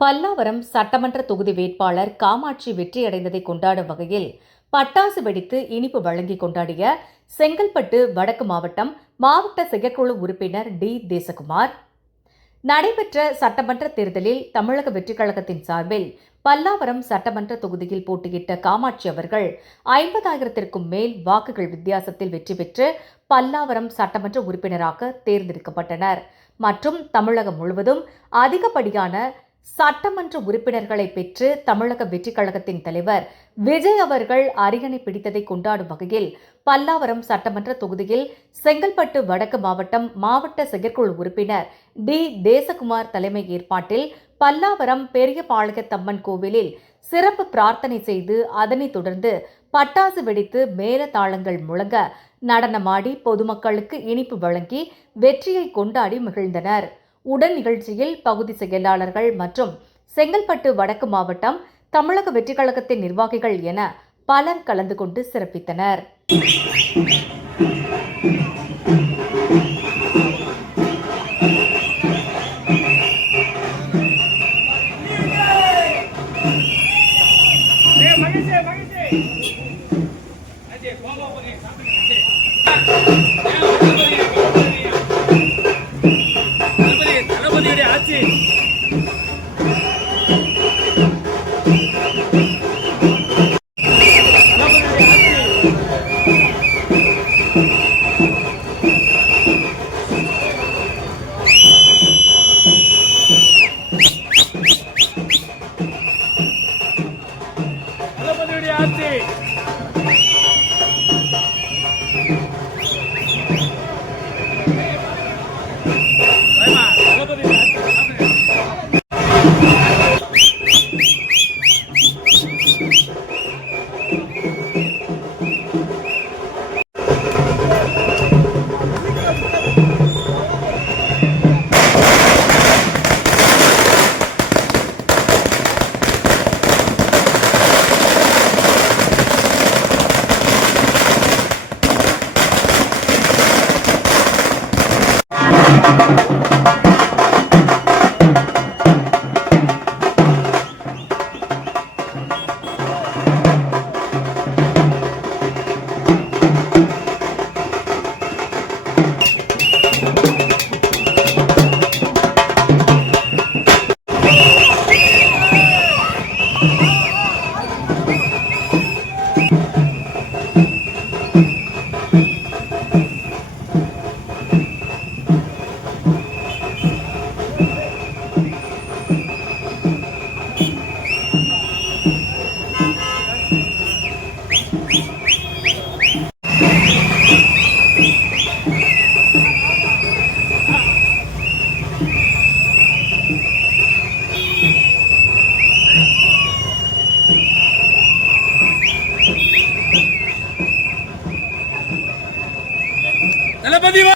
பல்லாவரம் சட்டமன்ற தொகுதி வேட்பாளர் காமாட்சி வெற்றியடைந்ததை கொண்டாடும் வகையில் பட்டாசு வெடித்து இனிப்பு வழங்கி கொண்டாடிய செங்கல்பட்டு வடக்கு மாவட்ட செயற்குழு உறுப்பினர் டி தேசகுமார். நடைபெற்ற சட்டமன்ற தேர்தலில் தமிழக வெற்றிக் கழகத்தின் சார்பில் பல்லாவரம் சட்டமன்ற தொகுதியில் போட்டியிட்ட காமாட்சி அவர்கள் 50,000க்கும் மேல் வாக்குகள் வித்தியாசத்தில் வெற்றி பெற்று பல்லாவரம் சட்டமன்ற உறுப்பினராக தேர்ந்தெடுக்கப்பட்டனர் மற்றும் தமிழகம் முழுவதும் அதிகப்படியான சட்டமன்ற உறுப்பினர்களை பெற்று தமிழக வெற்றிக் கழகத்தின் தலைவர் விஜய் அவர்கள் அரியணை பிடித்ததை கொண்டாடும் வகையில் பல்லாவரம் சட்டமன்ற தொகுதியில் செங்கல்பட்டு வடக்கு மாவட்ட செயற்குழு உறுப்பினர் டி தேசகுமார் தலைமை ஏற்பாட்டில் பல்லாவரம் பெரியபாளையத்தம்மன் கோவிலில் சிறப்பு பிரார்த்தனை செய்து அதனைத் தொடர்ந்து பட்டாசு வெடித்து மேளதாளங்கள் முழங்க நடனமாடி பொதுமக்களுக்கு இனிப்பு வழங்கி வெற்றியை கொண்டாடி மகிழ்ந்தனர். உடன் நிகழ்ச்சியில் பகுதி செயலாளர்கள் மற்றும் செங்கல்பட்டு வடக்கு மாவட்டம் தமிழக வெற்றிக் கழகத்தின் நிர்வாகிகள் என பலர் கலந்து கொண்டு சிறப்பித்தனர்.